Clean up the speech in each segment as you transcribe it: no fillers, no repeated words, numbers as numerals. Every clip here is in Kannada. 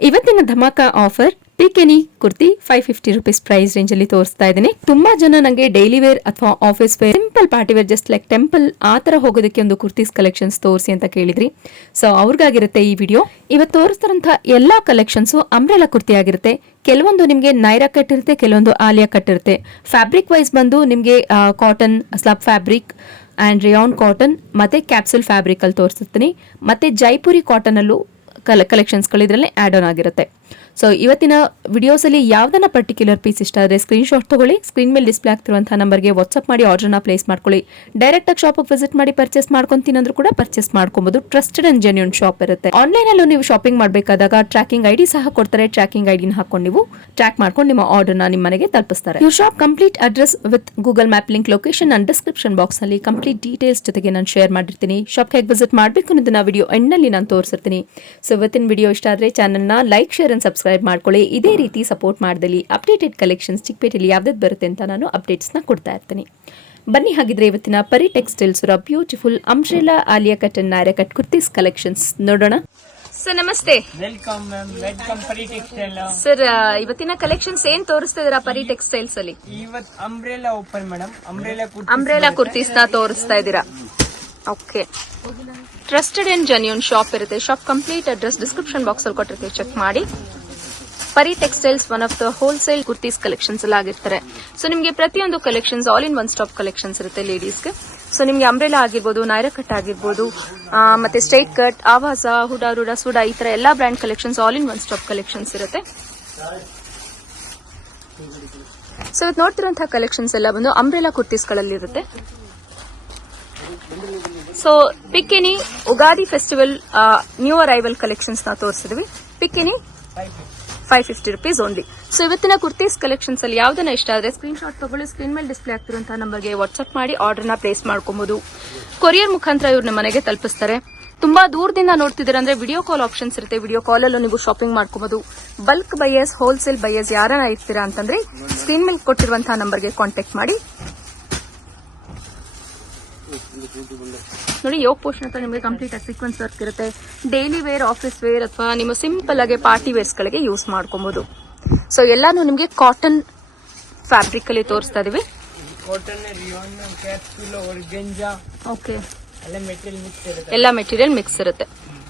ಇವತ್ತಿನ ಧಮಾಕ ಆಫರ್ ಪಿಕೆನಿ ಕುರ್ತಿ 550 ರೂಪೀಸ್ ಪ್ರೈಸ್ ರೇಂಜ್ ಅಲ್ಲಿ ತೋರಿಸ್ತಾ ಇದ್ದೀನಿ. ತುಂಬಾ ಜನ ನಂಗೆ ಡೈಲಿ ವೇರ್ ಅಥವಾ office wear simple party wear just like temple ಆ ತರ ಹೋಗೋದಕ್ಕೆ ಒಂದು ಕುರ್ತೀಸ್ ಕಲೆಕ್ಷನ್ಸ್ ತೋರಿಸಿ ಅಂತ ಕೇಳಿದ್ರಿ. ಸೊ ಅವ್ರಿಗಾಗಿರುತ್ತೆ ಈ ವಿಡಿಯೋ. ಇವತ್ತು ತೋರಿಸ್ತಾರಂತ ಎಲ್ಲಾ ಕಲೆಕ್ಷನ್ಸ್ ಅಂಬ್ರೆಲಾ ಕುರ್ತಿ ಆಗಿರುತ್ತೆ. ಕೆಲವೊಂದು ನಿಮಗೆ ನೈರಾ ಕಟ್ ಇರುತ್ತೆ, ಕೆಲವೊಂದು ಆಲಿಯಾ ಕಟ್ ಇರುತ್ತೆ. ಫ್ಯಾಬ್ರಿಕ್ ವೈಸ್ ಬಂದು ನಿಮಗೆ cotton, slub fabric and rayon cotton ಮತ್ತೆ ಕ್ಯಾಪ್ಸುಲ್ ಫ್ಯಾಬ್ರಿಕ್ ಅಲ್ಲಿ ತೋರಿಸ್ತೀನಿ. ಮತ್ತೆ ಜೈಪುರಿ ಕಾಟನ್ ಅಲ್ಲೂ ಕಲೆಕ್ಷನ್ಸ್ಗಳು ಇದರಲ್ಲಿ ಆಡ್ ಆನ್ ಆಗಿರುತ್ತೆ. ಸೊ ಇವತ್ತಿನ ವಿಡಿಯೋಸ್ ಅಲ್ಲಿ ಯಾವ್ದನ್ನ ಪರ್ಟಿಕ್ಯುಲರ್ ಪೀಸ್ ಇಷ್ಟ ಆದರೆ ಸ್ಕ್ರೀನ್ ಶಾಟ್ ತಗೊಳ್ಳಿ. ಸ್ಕ್ರೀನ್ ಮೇಲೆ ಡಿಸ್ಪ್ಲೇ ಆಗ್ತಿರುವಂತಹ ನಂಬರ್ಗೆ ವಾಟ್ಸ್ಆಪ್ ಮಾಡಿ ಆರ್ಡರ್ನ ಪ್ಲೇಸ್ ಮಾಡ್ಕೊಳ್ಳಿ. ಡೈರೆಕ್ಟ್ ಆಗಿ ಶಾಪ್ ವಿಸಿಟ್ ಮಾಡಿ ಪರ್ಚೇಸ್ ಮಾಡ್ಕೊಂತೀನಿ ಅಂದ್ರೂ ಕೂಡ ಪರ್ಚೇಸ್ ಮಾಡ್ಕೊಬಹುದು. ಟ್ರಸ್ಟೆಡ್ ಅಂಡ್ ಜೆನ್ಯೂನ್ ಶಾಪ್ ಇರುತ್ತೆ. ಆನ್ಲೈನ್ ಅಲ್ಲೂ ನೀವು ಶಾಪಿಂಗ್ ಮಾಡಬೇಕಾದಾಗ ಟ್ರ್ಯಾಕಿಂಗ್ ಐಡಿ ಸಹ ಕೊಡ್ತಾರೆ. ಟ್ರ್ಯಾಕಿಂಗ್ ಐಡಿನ ಹಾಕೊಂಡು ನೀವು ಟ್ರ್ಯಾಕ್ ಮಾಡ್ಕೊಂಡು ನಿಮ್ಮ ಆರ್ಡರ್ನ ನಿಮ್ಮ ಮನೆಗೆ ತಲುಪಿಸ್ತಾರೆ. ಇವ್ರ shop complete address with Google map link, location and description box ನಲ್ಲಿ ಕಂಪ್ಲೀಟ್ ಡೀಟೇಲ್ಸ್ ಜೊತೆಗೆ ನಾನು ಶೇರ್ ಮಾಡಿರ್ತೀನಿ. ಶಾಪ್ ಹೇಗೆ ವಿಸಿಟ್ ಮಾಡಬೇಕು ಅನ್ನೋದನ್ನ ವಿಡಿಯೋ ಎಂಡ್ ನಲ್ಲಿ ನಾನು ತೋರಿಸಿರ್ತೀನಿ. ಸೊ ಇವತ್ತಿನ ವಿಡಿಯೋ ಇಷ್ಟ ಆದ್ರೆ ಚಾನಲ್ನ ಲೈಕ್, ಶೇರ್ ಅಂಡ್ ಸಬ್ಸ್ಕ್ರೈಬ್ ಮಾಡ್ಕೊಳ್ಳಿ. ಇದೇ ರೀತಿ ಸಪೋರ್ಟ್ ಮಾಡಿದಲ್ಲಿ ಅಪ್ಡೇಟೆಡ್ ಕಲೆಕ್ಷನ್ಸ್ ಚಿಕ್ಕಪೇಟೆಯಲ್ಲಿ ಯಾವ್ದು ಬರುತ್ತೆ ಅಂತ ನಾನು ಅಪ್ಡೇಟ್ಸ್ನ ಕೊಡ್ತಾ ಇರ್ತೀನಿ. ಬನ್ನಿ ಹಾಗಿದ್ರೆ ಇವತ್ತಿನ Pari textiles beautiful umbrella Alia cut and Naira cut kurtis collections ನೋಡೋಣ. ಸರ್ ನಮಸ್ತೆ. Welcome ma'am, welcome Pari textile. Sir ಇವತ್ತಿನ ಕಲೆಕ್ಷನ್ಸ್ ಏನ್ ತೋರಿಸ್ತಾ ಇದೀರಾ ಪರಿ ಟೆಕ್ಸ್ಟೈಲ್ಸ್ ಅಲ್ಲಿ? ಇವತ್ತು umbrella open madam, umbrella kurtis ನ ತೋರಿಸ್ತಾ ಇದೀರಾ. Okay, trusted and genuine shop ಇರುತ್ತೆ. Shop complete address description box ಅಲ್ಲಿ ಕೊಟ್ಟಿರ್ತೀವಿ, ಚೆಕ್ ಮಾಡಿ. Pari textiles one of the wholesale kurtis collections ಎಲ್ಲ ಆಗಿರ್ತಾರೆ. ಸೊ ನಿಮಗೆ ಪ್ರತಿಯೊಂದು collections all in one stop collections ಇರುತ್ತೆ ಲೇಡೀಸ್ಗೆ. ಸೊ ನಿಮ್ಗೆ ಅಂಬ್ರೆಲಾ ಆಗಿರ್ಬೋದು, ನೈರಾ ಕಟ್ ಆಗಿರ್ಬೋದು, ಮತ್ತೆ ಸ್ಟ್ರೈಟ್ ಕಟ್, ಆವಾಸ, ಹುಡಾ, ರೂಡಾ, ಸುಡಾ, ಈ ತರ ಎಲ್ಲಾ brand collections all in one stop collections ಇರುತ್ತೆ. ಸೊ ಇವತ್ತು ನೋಡ್ತಿರುವಂತಹ ಕಲೆಕ್ಷನ್ಸ್ ಎಲ್ಲ ಬಂದು ಅಂಬ್ರೆಲಾ ಕುರ್ತೀಸ್ ಗಳಲ್ಲಿ ಇರುತ್ತೆ. ಸೊ ಪಿಕೆನಿ Ugadi festival new arrival collections ನ ತೋರಿಸಿದ್ವಿ. ಪಿಕೆನಿ 550 ರೂಪೀಸ್ ಓನ್ಲಿ. ಸೊ ಇವತ್ತಿನ ಕುರ್ತೀಸ್ ಕಲೆಕ್ಷನ್ಸ್ ಅಲ್ಲಿ ಯಾವ್ದನ್ನ ಇಷ್ಟ ಆದ್ರೆ ಸ್ಕ್ರೀನ್ ಶಾಟ್ ತಗೊಳ್ಳಿ. ಸ್ಕ್ರೀನ್ ಮೇಲೆ ಡಿಸ್ಪ್ಲೇ ಆಗ್ತಿರುವಂತಹ ನಂಬರ್ಗೆ ವಾಟ್ಸ್ಆಪ್ ಮಾಡಿ ಆರ್ಡರ್ನ ಪ್ಲೇಸ್ ಮಾಡ್ಕೊಬಹುದು. ಕೊರಿಯರ್ ಮುಖಾಂತರ ಇವ್ರನ್ನ ಮನೆಗೆ ತಲುಪಿಸ್ತಾರೆ. ತುಂಬಾ ದೂರದಿಂದ ನೋಡ್ತಿದ್ದೀರಾ ಅಂದ್ರೆ ವಿಡಿಯೋ ಕಾಲ್ ಆಪ್ಷನ್ಸ್ ಇರುತ್ತೆ. ವಿಡಿಯೋ ಕಾಲ್ ಅಲ್ಲೂ ನೀವು ಶಾಪಿಂಗ್ ಮಾಡ್ಕೋಬಹುದು. ಬಲ್ಕ್ ಬೈಯರ್ಸ್, ಹೋಲ್ಸೇಲ್ ಬೈಯರ್ಸ್ ಯಾರನ್ನ ಇರ್ತೀರಾ ಅಂತಂದ್ರೆ ಸ್ಕ್ರೀನ್ ಮೇಲೆ ಕೊಟ್ಟಿರುವಂತಹ ನಂಬರ್ಗೆ ಕಾಂಟ್ಯಾಕ್ಟ್ ಮಾಡಿ. ನೋಡಿ, ಯೋಗ್ ಪೋರ್ಷನ್ ಹತ್ರ ನಿಮಗೆ ಕಂಪ್ಲೀಟ್ ಆಗಿ ಸೀಕ್ವೆನ್ಸ್ ವರ್ಕ್ ಇರುತ್ತೆ. ಡೈಲಿ ವೇರ್, ಆಫೀಸ್ ವೇರ್ ಅಥವಾ ನಿಮ್ಮ ಸಿಂಪಲ್ ಆಗಿ ಪಾರ್ಟಿ ವೇರ್ಸ್ ಗಳಿಗೆ ಯೂಸ್ ಮಾಡ್ಕೊಬಹುದು. ಸೊ ಎಲ್ಲಾನು ನಿಮಗೆ ಕಾಟನ್ ಫ್ಯಾಬ್ರಿಕ್ ಅಲ್ಲಿ ತೋರಿಸ್ತಾ ಇದೀವಿ. ಓಕೆ, ಎಲ್ಲ ಮೆಟೀರಿಯಲ್ ಮಿಕ್ಸ್ ಇರುತ್ತೆ.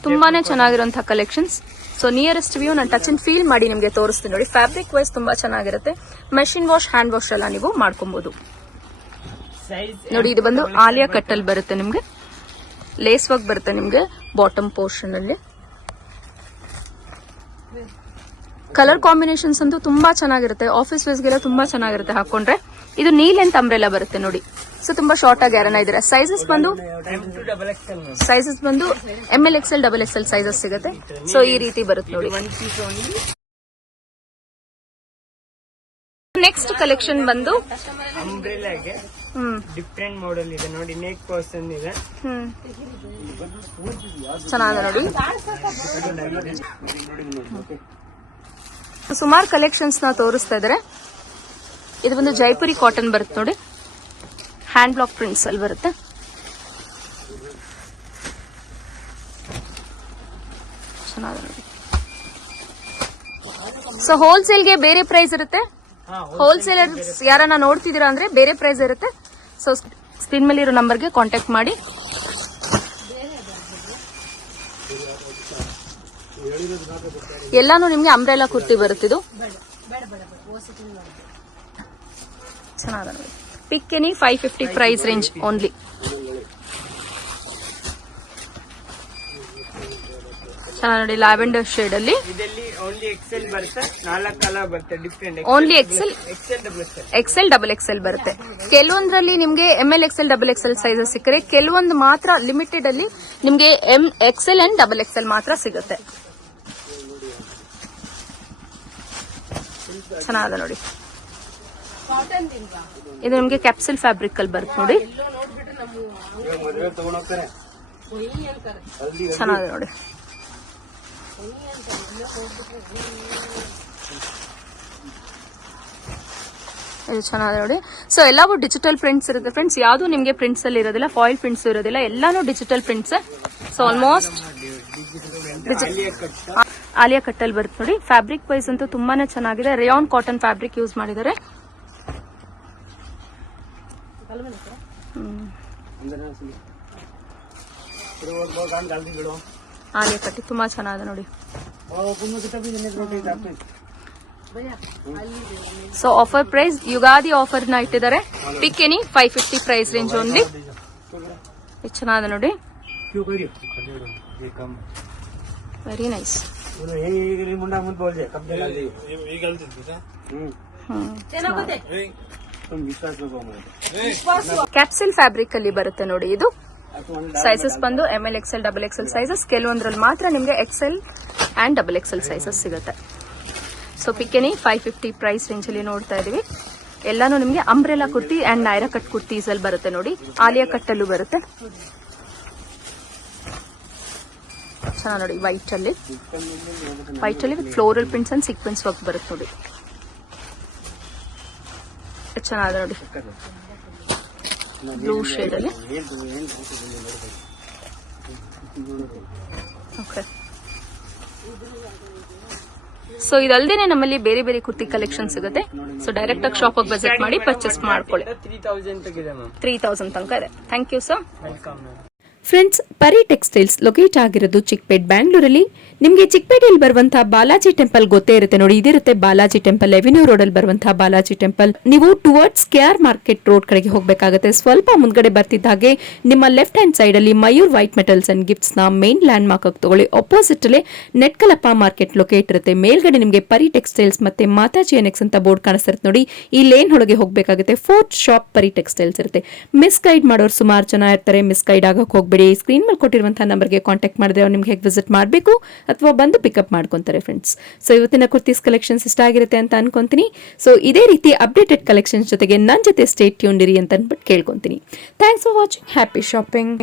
ತುಂಬಾನೇ ಚೆನ್ನಾಗಿರುವಂತಹ ಕಲೆಕ್ಷನ್ಸ್. ಸೊ ನಿಯರೆಸ್ಟ್ ವ್ಯೂ ನಾನು ಟಚ್ ಅಂಡ್ ಫೀಲ್ ಮಾಡಿ ನಿಮಗೆ ತೋರಿಸ್ತೀನಿ. ನೋಡಿ, ಫ್ಯಾಬ್ರಿಕ್ ವೈಸ್ ತುಂಬಾ ಚೆನ್ನಾಗಿರುತ್ತೆ. ಮೆಷಿನ್ ವಾಶ್, ಹ್ಯಾಂಡ್ ವಾಶ್ ಎಲ್ಲ ನೀವು ಮಾಡ್ಕೊಬಹುದು. ನೋಡಿ, ಇದು ಬಂದು ಆಲಿಯಾ ಕಟ್ ಅಲ್ಲಿ ಬರುತ್ತೆ. ನಿಮ್ಗೆ ಲೇಸ್ ವರ್ಕ್ ಬರುತ್ತೆ ನಿಮ್ಗೆ ಬಾಟಮ್ ಪೋರ್ಷನ್ ಅಲ್ಲಿ. ಕಲರ್ ಕಾಂಬಿನೇಷನ್ಸ್ ಅಂತೂ ತುಂಬಾ ಚೆನ್ನಾಗಿರುತ್ತೆ. ಆಫೀಸ್ ವೇಸ್ಗೆಲ್ಲ ತುಂಬಾ ಚೆನ್ನಾಗಿರುತ್ತೆ ಹಾಕೊಂಡ್ರೆ. ಇದು ನೀ ಲೆಂತ್ ಅಂಬ್ರೆಲಾ ಬರುತ್ತೆ ನೋಡಿ. ಸೊ ತುಂಬಾ ಶಾರ್ಟ್ ಆಗಿ ಯಾರನ್ನ ಇದ್ರೆ ಸೈಜಸ್ ಬಂದು ML XL XXL ಸೈಜಸ್ ಸಿಗುತ್ತೆ. ಸೊ ಈ ರೀತಿ ಬರುತ್ತೆ ನೋಡಿ. ನೆಕ್ಸ್ಟ್ ಕಲೆಕ್ಷನ್ ಬಂದು ಅಂಬ್ರೆಲಾಗೆ ಡಿಫ್ರೆಂಟ್ ಮಾಡೆಲ್ ಇದೆ ನೋಡಿ. ನೆಕ್ ಪರ್ಸನ್ ಇದೆ, ಚೆನ್ನಾಗಿದೆ ನೋಡಿ. ಸುಮಾರು ಕಲೆಕ್ಷನ್ಸ್ ನ ತೋರಿಸ್ತಾ ಇದಾರೆ. ಇದು ಬಂದು ಜೈಪುರಿ ಕಾಟನ್ ಬರುತ್ತೆ ನೋಡಿ. ಹ್ಯಾಂಡ್ ಬ್ಲಾಕ್ ಪ್ರಿಂಟ್ಸ್ ಅಲ್ಲಿ ಬರುತ್ತೆ. ಚೆನ್ನಾಗಿದೆ ನೋಡಿ. ಸೊ ಹೋಲ್ಸೇಲ್ಗೆ ಬೇರೆ ಪ್ರೈಸ್ ಇರುತ್ತೆ. ಹೋಲ್ಸೇಲರ್ಸ್ ಯಾರನ್ನ ನೋಡ್ತಿದ್ದೀರಾ ಅಂದ್ರೆ ಬೇರೆ ಪ್ರೈಸ್ ಇರುತ್ತೆ. ಸೊ ಸ್ಕ್ರೀನ್ ಮೇಲೆ ಇರೋ ನಂಬರ್ಗೆ ಕಾಂಟ್ಯಾಕ್ಟ್ ಮಾಡಿ. ಎಲ್ಲಾನು ನಿಮ್ಗೆ ಅಂಬ್ರೆಲಾ ಕುರ್ತಿ ಬರುತ್ತಿದ್ದು. ಚೆನ್ನಾಗಿದೆ. ಪಿಕೆನಿ 550 ಪ್ರೈಸ್ ರೇಂಜ್ ಓನ್ಲಿ. ಚೆನ್ನಾಗಿ ನೋಡಿ, ಲ್ಯಾವೆಂಡರ್ ಶೇಡ್ ಅಲ್ಲಿ. ಓನ್ಲಿ ಎಕ್ಸೆಲ್ ಬರುತ್ತೆ, 4 ಕಲರ್ ಬರುತ್ತೆ ಡಿಫ್ರೆಂಟ್. ಓನ್ಲಿ XL XXL ಬರುತ್ತೆ. ಕೆಲವೊಂದ್ರಲ್ಲಿ ನಿಮ್ಗೆ ML XL XXL ಸೈಜಸ್ ಸಿಕ್ಕರೆ, ಕೆಲವೊಂದು ಮಾತ್ರ ಲಿಮಿಟೆಡ್ ಅಲ್ಲಿ ನಿಮ್ಗೆ XL ಅಂಡ್ XXL ಮಾತ್ರ ಸಿಗುತ್ತೆ. ಚೆನ್ನಾಗಿದೆ ನೋಡಿ. ಇದು ನಿಮ್ಗೆ ಕ್ಯಾಪ್ಸುಲ್ ಫ್ಯಾಬ್ರಿಕ್ ಅಲ್ಲಿ ಬರುತ್ತೆ ನೋಡಿ. ಚೆನ್ನಾಗಿದೆ ನೋಡಿ. ಇದು ಚೆನ್ನಾಗಿದೆ ನೋಡಿ. ಸೊ ಎಲ್ಲವೂ ಡಿಜಿಟಲ್ ಪ್ರಿಂಟ್ಸ್ ಇರುತ್ತೆ ಫ್ರೆಂಡ್ಸ್. ಯಾವುದು ನಿಮಗೆ ಪ್ರಿಂಟ್ಸ್ ಅಲ್ಲಿ ಇರೋದಿಲ್ಲ, ಫಾಯಿಲ್ ಪ್ರಿಂಟ್ಸ್ ಇರೋದಿಲ್ಲ, ಎಲ್ಲಾನು digital prints. So almost Alia ಕಟ್ಟಲ್ಲಿ ಬರುತ್ತೆ ನೋಡಿ. ಫ್ಯಾಬ್ರಿಕ್ ವೈಸ್ ಅಂತೂ ತುಂಬಾನೇ ಚೆನ್ನಾಗಿದೆ. ರೇಯಾನ್ ಕಾಟನ್ ಫ್ಯಾಬ್ರಿಕ್ ಯೂಸ್ ಮಾಡಿದ್ದಾರೆ. ಆಲಿಯಾ ಕಟ್ಟಿ ತುಂಬಾ ಚೆನ್ನಾಗಿದೆ ನೋಡಿ. So offer price Ugadi offer ನ ಇಟ್ಟಿದ್ದಾರೆ. Pick any 550 price range only. ಚೆನ್ನಾಗಿದೆ ನೋಡಿ, ವೆರಿ ನೈಸ್. ಕ್ಯಾಪ್ಸಿಲ್ ಫ್ಯಾಬ್ರಿಕ್ ಅಲ್ಲಿ ಬರುತ್ತೆ ನೋಡಿ. ಇದು ಸೈಜಸ್ ಬಂದು ML XL XXL ಸೈಜಸ್. ಕೆಲವೊಂದ್ರಲ್ಲಿ ಮಾತ್ರ ನಿಮ್ಗೆ XL ಅಂಡ್ XXL ಸೈಜಸ್ ಸಿಗುತ್ತೆ. ಸೊ ಪಿಕೆನಿ 550 ಪ್ರೈಸ್ ರೇಂಜ್ ಅಲ್ಲಿ ನೋಡ್ತಾ ಇದೀವಿ. ಎಲ್ಲಾನು ನಿಮ್ಗೆ umbrella kurti and Naira cut kurtis ಅಲ್ಲಿ ಬರುತ್ತೆ ನೋಡಿ. ಆಲಿಯಾ ಕಟ್ ಅಲ್ಲೂ ಬರುತ್ತೆ. ಚೆನ್ನಾಗಿ ನೋಡಿ, ವೈಟ್ ಅಲ್ಲಿ with floral prints and sequence work ಬರುತ್ತೆ ನೋಡಿ. ಚೆನ್ನಾಗಿದೆ ನೋಡಿ, ಬ್ಲೂ ಶೇಡ್ ಅಲ್ಲಿ. ಓಕೆ, ಸೊ ಇದಲ್ದೇನೆ ನಮ್ಮಲ್ಲಿ ಬೇರೆ ಬೇರೆ ಕುರ್ತಿ ಕಲೆಕ್ಷನ್ ಸಿಗುತ್ತೆ. ಸೊ ಡೈರೆಕ್ಟ್ ಆಗಿ ಶಾಪ್ ಆಗಿ ವಿಸಿಟ್ ಮಾಡಿ ಪರ್ಚೇಸ್ ಮಾಡ್ಕೊಳ್ಳಿ. 3000 ತನಕ ಇದೆ. Thank you sir, welcome. Friends, Pari textiles locate ಆಗಿರೋದು ಚಿಕ್ಪೇಟ್, ಬ್ಯಾಂಗ್ಳೂರಲ್ಲಿ. ನಿಮಗೆ ಚಿಕ್ಪೇಟೆಯಲ್ಲಿ ಬರುವಂತಹ ಬಾಲಾಜಿ ಟೆಂಪಲ್ ಗೊತ್ತೇ ಇರುತ್ತೆ ನೋಡಿ. ಇದಿರುತ್ತೆ ಬಾಲಾಜಿ ಟೆಂಪಲ್, ಎವಿನ್ಯೂ ರೋಡ್ ಅಲ್ಲಿ ಬರುವಂತಹ ಬಾಲಾಜಿ ಟೆಂಪಲ್. ನೀವು ಟುವರ್ಡ್ಸ್ KR ಮಾರ್ಕೆಟ್ ರೋಡ್ ಕಡೆಗೆ ಹೋಗಬೇಕಾಗುತ್ತೆ. ಸ್ವಲ್ಪ ಮುಂದ್ಗಡೆ ಬರ್ತಿದ್ದ ಹಾಗೆ ನಿಮ್ಮ ಲೆಫ್ಟ್ ಹ್ಯಾಂಡ್ ಸೈಡ್ ಅಲ್ಲಿ Mayur white metals and gifts ನ ಮೇನ್ ಲ್ಯಾಂಡ್ ಮಾರ್ಕ್ ಆಗಿ ತಗೊಳ್ಳಿ. ಅಪೋಸಿಟ್ ಅಲ್ಲೇ ನೆಟ್ಕಲಪ್ಪ ಮಾರ್ಕೆಟ್ ಲೊಕೇಟ್ ಇರುತ್ತೆ. ಮೇಲ್ಗಡೆ ನಿಮಗೆ ಪರಿ ಟೆಕ್ಸ್ಟೈಲ್ಸ್ ಮತ್ತೆ ಮಾತಾಜಿ ಎನೆಕ್ಸ್ ಅಂತ ಬೋರ್ಡ್ ಕಾಣಿಸ್ತಿರುತ್ತೆ ನೋಡಿ. ಈ ಲೇನ್ ಒಳಗೆ ಹೋಗಬೇಕಾಗುತ್ತೆ. 4th ಶಾಪ್ ಪರಿ ಟೆಕ್ಸ್ಟೈಲ್ಸ್ ಇರುತ್ತೆ. ಮಿಸ್ ಗೈಡ್ ಮಾಡೋರು ಸುಮಾರು ಜನ ಇರ್ತಾರೆ. ಮಿಸ್ ಗೈಡ್ ಆಗಕ್ಕೆ ಹೋಗ್ಬೇಡಿ. ಸ್ಕ್ರೀನ್ ಮೇಲೆ ಕೊಟ್ಟಿರುವಂತಹ ನಂಬರ್ಗೆ ಕಾಂಟ್ಯಾಕ್ಟ್ ಮಾಡಿದ್ರೆ ಅವ್ರು ನಿಮ್ಗೆ ಹೇಗೆ ವಿಸಿಟ್ ಮಾಡಬೇಕು ಅಥವಾ ಬಂದು ಪಿಕಪ್ ಮಾಡ್ಕೊಂತಾರೆ ಫ್ರೆಂಡ್ಸ್. ಸೊ ಇವತ್ತಿನ ಕುರ್ತೀಸ್ ಕಲೆಕ್ಷನ್ಸ್ ಇಷ್ಟ ಆಗಿರುತ್ತೆ ಅಂತ ಅನ್ಕೊಂತೀನಿ. ಸೊ ಇದೇ ರೀತಿ ಅಪ್ಡೇಟೆಡ್ ಕಲೆಕ್ಷನ್ಸ್ ಜೊತೆಗೆ ನನ್ನ ಜೊತೆ ಸ್ಟೇ ಟ್ಯೂನ್ಡ್ ಇರಿ ಅಂತ ಅನ್ಬಿಟ್ಟು ಕೇಳ್ಕೊಂತೀನಿ. Thanks for watching. Happy shopping.